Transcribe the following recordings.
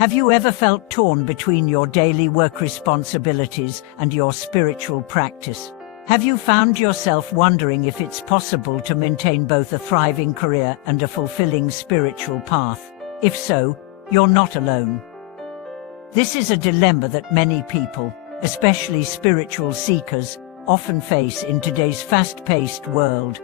Have you ever felt torn between your daily work responsibilities and your spiritual practice? Have you found yourself wondering if it's possible to maintain both a thriving career and a fulfilling spiritual path? If so, you're not alone. This is a dilemma that many people, especially spiritual seekers, often face in today's fast-paced world.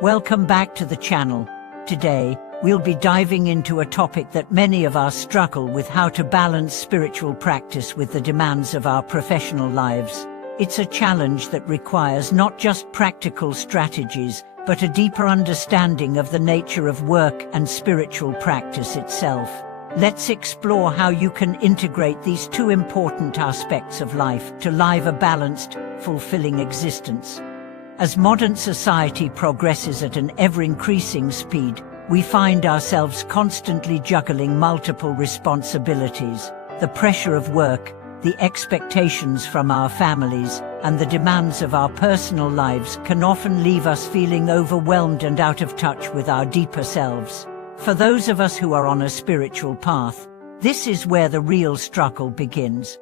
Welcome back to the channel. Today, we'll be diving into a topic that many of us struggle with: how to balance spiritual practice with the demands of our professional lives. It's a challenge that requires not just practical strategies, but a deeper understanding of the nature of work and spiritual practice itself. Let's explore how you can integrate these two important aspects of life to live a balanced, fulfilling existence. As modern society progresses at an ever-increasing speed, we find ourselves constantly juggling multiple responsibilities. The pressure of work, the expectations from our families, and the demands of our personal lives can often leave us feeling overwhelmed and out of touch with our deeper selves. For those of us who are on a spiritual path, this is where the real struggle begins.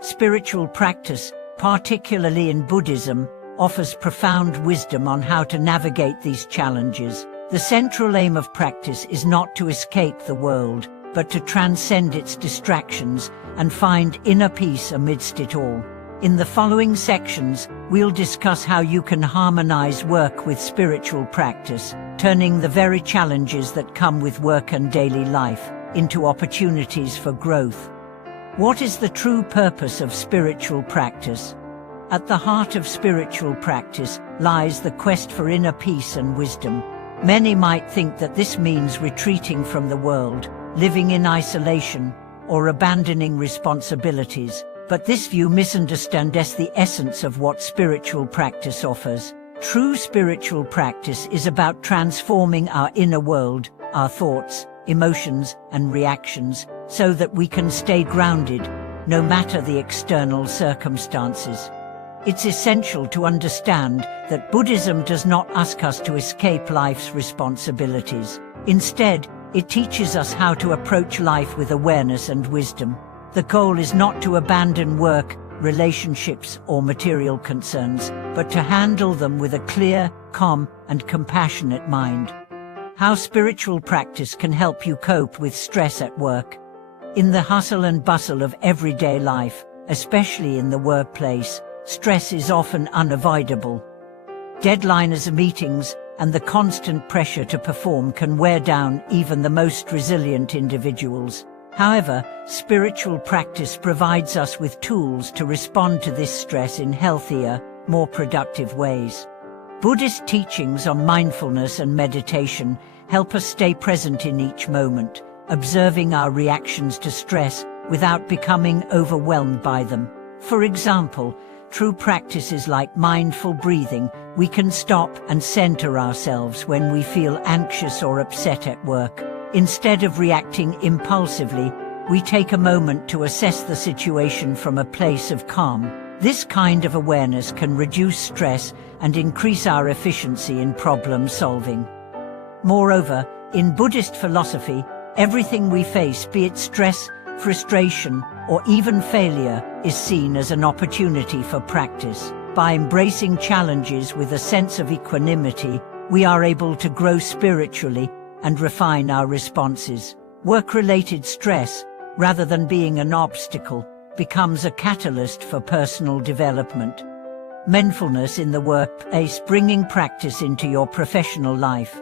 Spiritual practice, particularly in Buddhism, offers profound wisdom on how to navigate these challenges. The central aim of practice is not to escape the world, but to transcend its distractions and find inner peace amidst it all. In the following sections, we'll discuss how you can harmonize work with spiritual practice, turning the very challenges that come with work and daily life into opportunities for growth. What is the true purpose of spiritual practice? At the heart of spiritual practice lies the quest for inner peace and wisdom. Many might think that this means retreating from the world, living in isolation, or abandoning responsibilities, but this view misunderstands the essence of what spiritual practice offers. True spiritual practice is about transforming our inner world, our thoughts, emotions, and reactions, so that we can stay grounded, no matter the external circumstances. It's essential to understand that Buddhism does not ask us to escape life's responsibilities. Instead, it teaches us how to approach life with awareness and wisdom. The goal is not to abandon work, relationships, or material concerns, but to handle them with a clear, calm, and compassionate mind. How spiritual practice can help you cope with stress at work. In the hustle and bustle of everyday life, especially in the workplace, stress is often unavoidable. Deadlines, meetings, and the constant pressure to perform can wear down even the most resilient individuals. However, spiritual practice provides us with tools to respond to this stress in healthier, more productive ways. Buddhist teachings on mindfulness and meditation help us stay present in each moment, observing our reactions to stress without becoming overwhelmed by them. For example, through practices like mindful breathing, we can stop and center ourselves when we feel anxious or upset at work. Instead of reacting impulsively, we take a moment to assess the situation from a place of calm. This kind of awareness can reduce stress and increase our efficiency in problem solving. Moreover, in Buddhist philosophy, everything we face, be it stress, frustration, or even failure, is seen as an opportunity for practice. By embracing challenges with a sense of equanimity, we are able to grow spiritually and refine our responses. Work-related stress, rather than being an obstacle, becomes a catalyst for personal development. Mindfulness in the workplace, bringing practice into your professional life.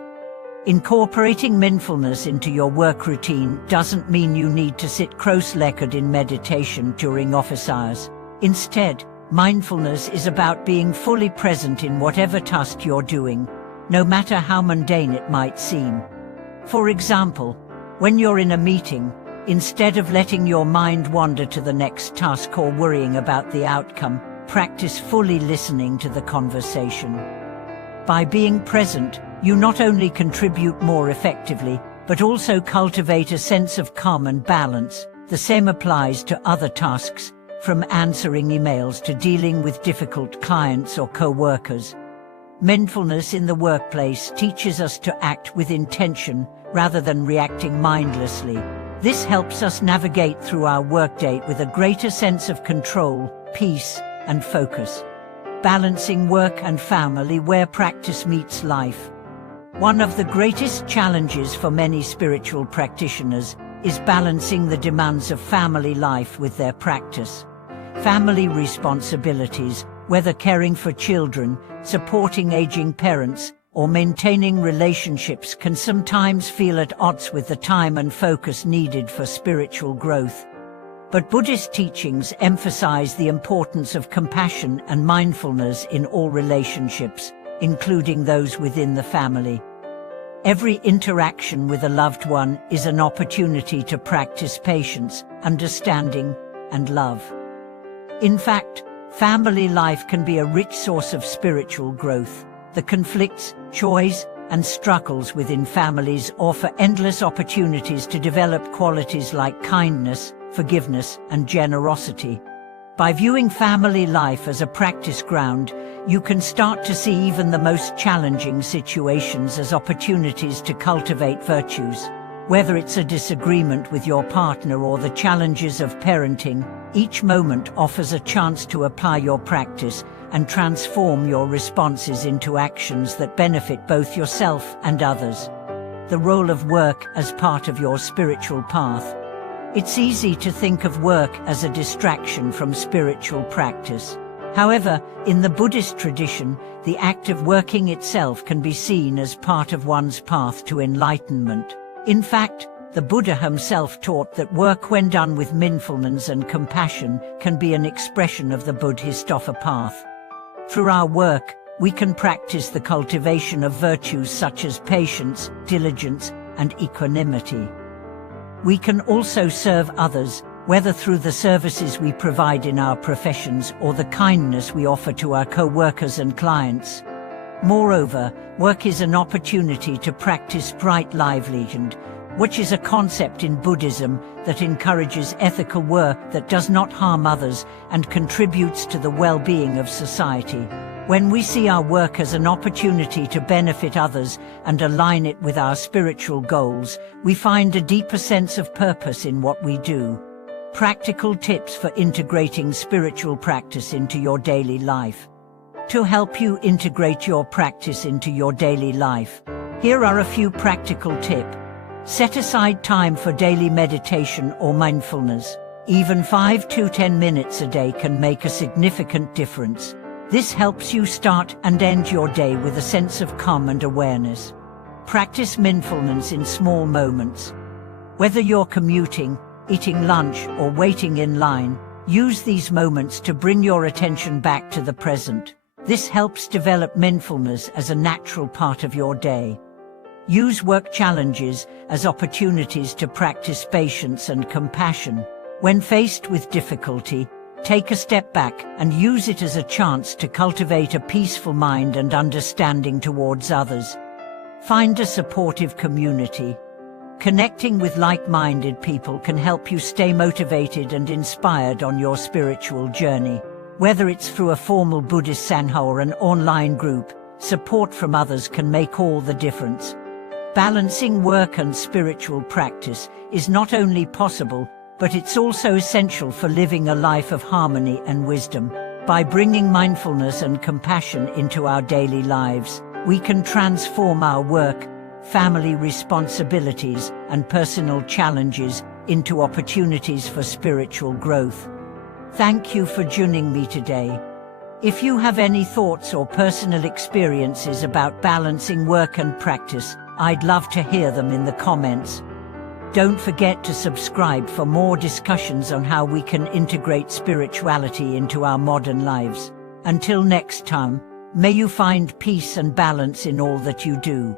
Incorporating mindfulness into your work routine doesn't mean you need to sit cross-legged in meditation during office hours. Instead, mindfulness is about being fully present in whatever task you're doing, no matter how mundane it might seem. For example, when you're in a meeting, instead of letting your mind wander to the next task or worrying about the outcome, practice fully listening to the conversation. By being present, you not only contribute more effectively, but also cultivate a sense of calm and balance. The same applies to other tasks, from answering emails to dealing with difficult clients or co-workers. Mindfulness in the workplace teaches us to act with intention rather than reacting mindlessly. This helps us navigate through our workday with a greater sense of control, peace, and focus. Balancing work and family where practice meets life. One of the greatest challenges for many spiritual practitioners is balancing the demands of family life with their practice. Family responsibilities, whether caring for children, supporting aging parents, or maintaining relationships, can sometimes feel at odds with the time and focus needed for spiritual growth. But Buddhist teachings emphasize the importance of compassion and mindfulness in all relationships, including those within the family. Every interaction with a loved one is an opportunity to practice patience, understanding, and love. In fact, family life can be a rich source of spiritual growth. The conflicts, joys, and struggles within families offer endless opportunities to develop qualities like kindness, forgiveness, and generosity. By viewing family life as a practice ground, you can start to see even the most challenging situations as opportunities to cultivate virtues. Whether it's a disagreement with your partner or the challenges of parenting, each moment offers a chance to apply your practice and transform your responses into actions that benefit both yourself and others. The role of work as part of your spiritual path. It's easy to think of work as a distraction from spiritual practice. However, in the Buddhist tradition, the act of working itself can be seen as part of one's path to enlightenment. In fact, the Buddha himself taught that work, when done with mindfulness and compassion, can be an expression of the Bodhisattva path. Through our work, we can practice the cultivation of virtues such as patience, diligence, and equanimity. We can also serve others, whether through the services we provide in our professions or the kindness we offer to our co-workers and clients. Moreover, work is an opportunity to practice right livelihood, which is a concept in Buddhism that encourages ethical work that does not harm others and contributes to the well-being of society. When we see our work as an opportunity to benefit others and align it with our spiritual goals, we find a deeper sense of purpose in what we do. Practical tips for integrating spiritual practice into your daily life. To help you integrate your practice into your daily life, here are a few practical tips. Set aside time for daily meditation or mindfulness. Even 5 to 10 minutes a day can make a significant difference. This helps you start and end your day with a sense of calm and awareness. Practice mindfulness in small moments. Whether you're commuting, eating lunch, or waiting in line, use these moments to bring your attention back to the present. This helps develop mindfulness as a natural part of your day. Use work challenges as opportunities to practice patience and compassion. When faced with difficulty, take a step back and use it as a chance to cultivate a peaceful mind and understanding towards others. Find a supportive community. Connecting with like-minded people can help you stay motivated and inspired on your spiritual journey. Whether it's through a formal Buddhist Sangha or an online group, support from others can make all the difference. Balancing work and spiritual practice is not only possible, but it's also essential for living a life of harmony and wisdom. By bringing mindfulness and compassion into our daily lives, we can transform our work, family responsibilities, and personal challenges into opportunities for spiritual growth. Thank you for joining me today. If you have any thoughts or personal experiences about balancing work and practice, I'd love to hear them in the comments. Don't forget to subscribe for more discussions on how we can integrate spirituality into our modern lives. Until next time, may you find peace and balance in all that you do.